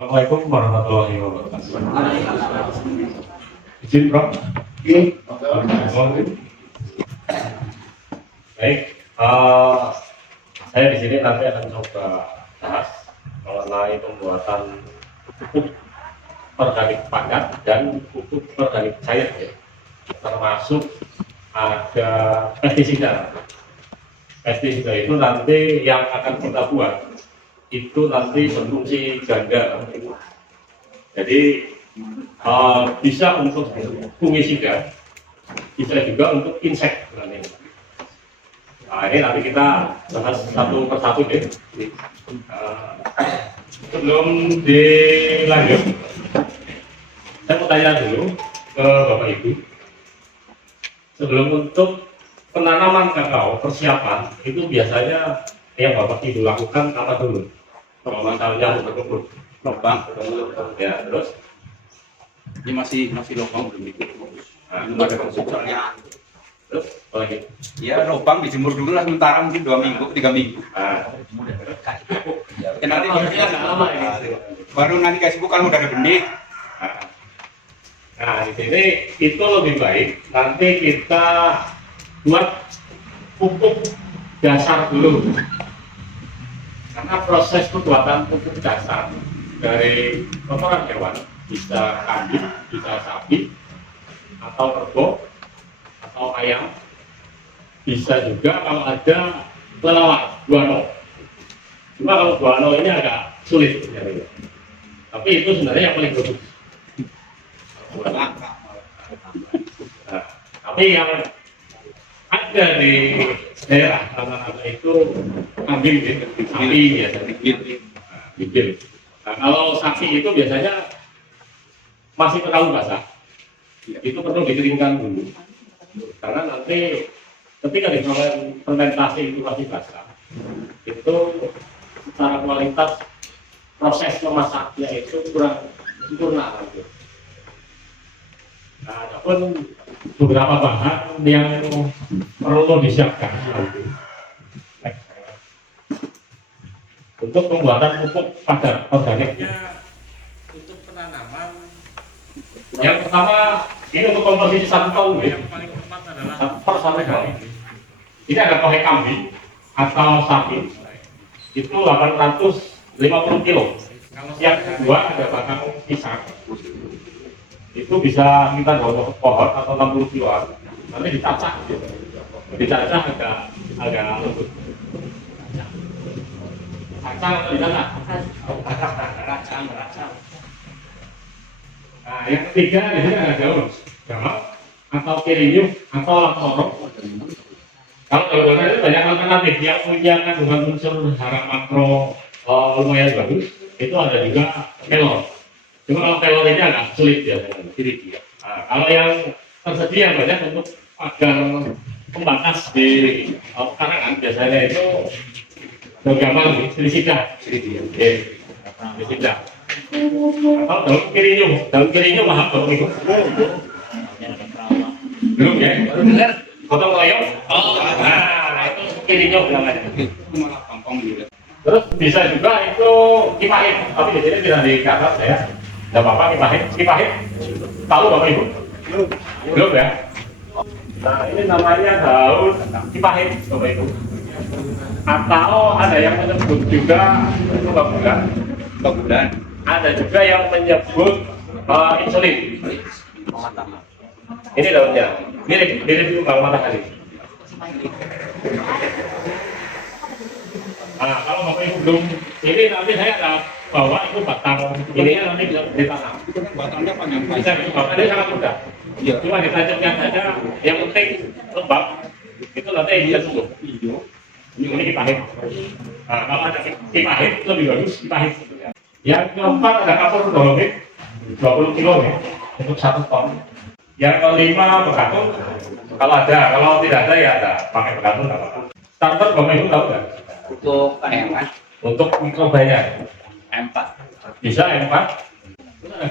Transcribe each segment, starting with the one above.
Assalamualaikum warahmatullahi wabarakatuh. Izin, Prof. Baik, saya di sini nanti akan coba bahas mengenai pembuatan pupuk organik padat dan pupuk organik cair, ya. Termasuk ada pestisida. Pestisida itu nanti yang akan kita buat itu nanti berfungsi ganda. Jadi bisa untuk fungisida, bisa juga untuk insek. Nah, ini nanti kita bahas satu persatu deh. Sebelum dilanjut, saya mau tanya dulu ke Bapak Ibu. Sebelum untuk penanaman kakao, persiapan itu biasanya yang Bapak Ibu lakukan apa dulu? Kalau masalahnya berkebun, lubang, ya terus ini masih lubang belum ikut. belum ada konstruksi. Terus apa lagi? Ya lubang dijemur dulu lah sementara mungkin 2 minggu, 3 minggu. Ya, nanti baru nanti kasih buku kalau udah ada benih. Nah di sini itu lebih baik nanti kita buat pupuk dasar dulu. Karena proses pembuatan pupuk dasar dari kotoran hewan, bisa kambing, bisa sapi, atau kerbau, atau ayam, bisa juga kalau ada kelelawar, guano. Cuma kalau guano ini agak sulit sebenarnya. Tapi itu sebenarnya yang paling bagus. Nah, tapi yang ada di daerah rata-rata itu kambing, sapi biasanya bibir. Nah, kalau sapi itu biasanya masih terlalu basah, itu perlu dikeringkan dulu. Karena nanti ketika fermentasi itu masih basah, itu secara kualitas proses memasaknya itu kurang sempurna nanti. Nah, adapun beberapa bahan yang perlu disiapkan nanti. Untuk pembuatan pupuk padat organiknya untuk penanaman, yang pertama ini untuk komposisi 1 tahun, yang paling tepat adalah 1 kali. Ini ada pakai kambing atau sapi itu 850 kilo. Kalau yang kedua ada batang pisang, itu bisa kita bawa ke pohon atau 60 kilo. Nanti dicacah agak lembut. Kacang atau dicacah? Kacang. Nah, yang ketiga di sini ada daun jamak atau kirinyuh atau lamporo. Kalau daun-daunan itu banyak alternatif yang punya kandungan unsur hara makro lumayan bagus. Itu ada juga kelor. Cuma kalau kelor ini agak sulit ya. Nah, kalau yang tersedia banyak untuk agar pembatas di karangan biasanya itu daun gampang, silisida. Atau daun kirinyuh mahal kalau itu. Belum ya? Potong royong. Nah itu kirinyuh namanya. Malah gampang juga. Terus bisa juga itu kipahit, tapi di sini tidak dikatat ya. Tidak apa-apa kipahit. Tahu Bapak Ibu? Belum ya? Nah ini namanya daun kipahit Bapak Ibu. Atau ada yang menyebut juga bagulan. Ada juga yang menyebut insulin. Ini daunnya mirip bawang matahari. Nah kalau Bapak Ibu belum, ini nanti saya ada bawa itu batang ininya nanti bisa ditanam. Batangnya panjang. Bisa batangnya sangat mudah. Iya. Cuma ditajamkan saja. Yang penting lembab. Itu nanti dia tumbuh. Ini kipahit. Nah, kalau ada kipahit lebih bagus kipahit. Yang keempat ada kapur dolomit 20 kilo ya, untuk 1 ton. Yang kelima begatung. Kalau tidak ada ya ada pakai begatung nggak apa-apa. Starter Bapak Ibu tahu nggak? Untuk M4 Untuk mikrobanya M4 bisa M4. Terus ada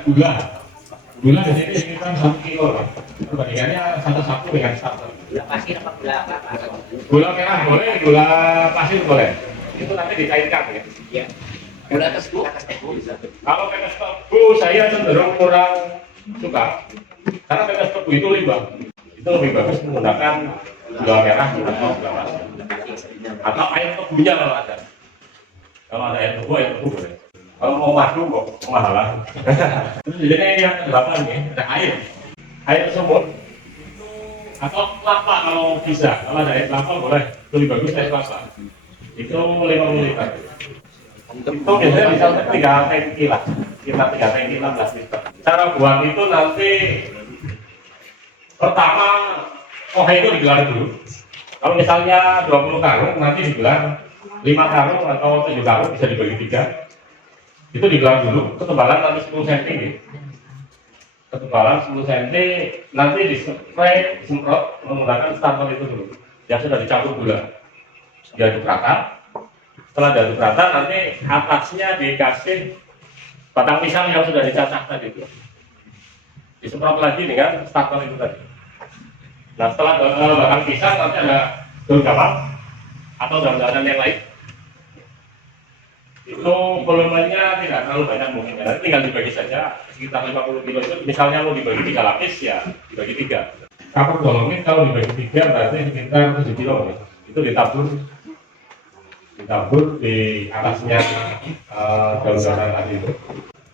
gula di sini sekitar 1 kilo lah. Perbandingannya 1 sapu dengan starter. gula pasir apa gula apa? Gula merah boleh, gula pasir boleh. Itu nanti dikaitkan ya. Iya. Udah tebu. Kalau pepes tebu saya cenderung kurang suka. Karena pepes tebu itu limbah. Itu lebih bagus menggunakan gula merah atau gula pasir. Atau air tebunya kalau ada. Kalau ada air tebu boleh. Kalau mau madu kok kemahalan. Terus jadi yang kedelapan nih, ada air sumur atau kelapa kalau bisa. Kalau ada air kelapa boleh, lebih bagus air kelapa. Itu 50 liter. Itu biasanya bisa untuk 3 tangki lah, kita 3 tangki 16 liter. Cara buat itu nanti pertama kohe itu digelar dulu. Kalau misalnya 20 karung nanti digelar 5 karung atau 7 karung bisa dibagi 3. Itu digelar dulu, ketebalan nanti 10 cm nih. Ketebalan 10 cm nanti dispray, disemprot menggunakan starter itu dulu. Yang sudah dicampur gula. Diaduk rata. Setelah diaduk rata nanti atasnya dikasih batang pisang yang sudah dicacah tadi itu. Disemprot lagi dengan starter itu tadi. Nah setelah batang pisang nanti ada daun gawat atau daun-daunan yang lain. Itu volumenya tidak terlalu banyak mungkin ya. Tinggal dibagi saja sekitar 50 kilo itu. Misalnya mau dibagi 3 lapis ya dibagi 3. Kapur dolomit kalau dibagi 3 berarti sekitar 7 kilo ya. Itu ditabur di atasnya daun-daunan tadi itu.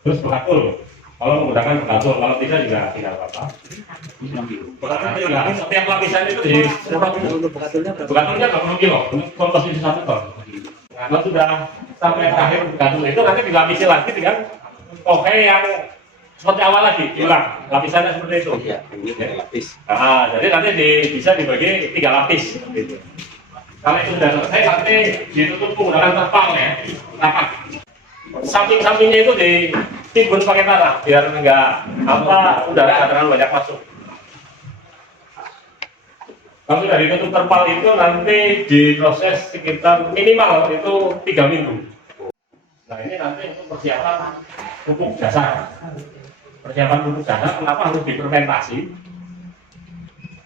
Terus bekatul. Kalau menggunakan bekatul, kalau tidak juga tidak apa-apa. Bekatul juga setiap lapisan itu di bekatulnya 20 kilo untuk komposisi 1 ton. Nah, kalau sudah sampai terakhir bekatul itu nanti dilapisi lagi dengan kohe yang seperti awal lagi, diulang lapisannya seperti itu. Iya, ini lapis. Nah, jadi nanti bisa dibagi 3 lapis. Gitu. Kalau itu sudah selesai nanti ditutup menggunakan terpal ya, rapat. Samping-sampingnya itu ditimbun pakai tanah biar enggak udara nggak terlalu banyak masuk. Kalau sudah ditutup terpal itu nanti diproses sekitar minimal itu 3 minggu. Nah ini nanti untuk persiapan pupuk dasar. Persiapan pupuk dasar kenapa harus difermentasi?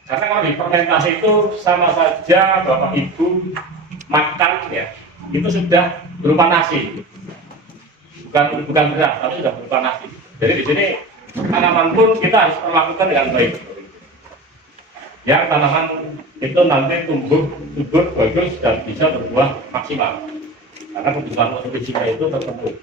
Karena kalau difermentasi itu sama saja Bapak Ibu makan ya, itu sudah berupa nasi. Bukan beras, tapi sudah berupa nasi. Jadi di sini tanaman pun kita harus perlakukan dengan baik. Yang tanaman itu nanti tumbuh subur bagus dan bisa berbuah maksimal karena kebutuhan nutrisinya itu terpenuhi.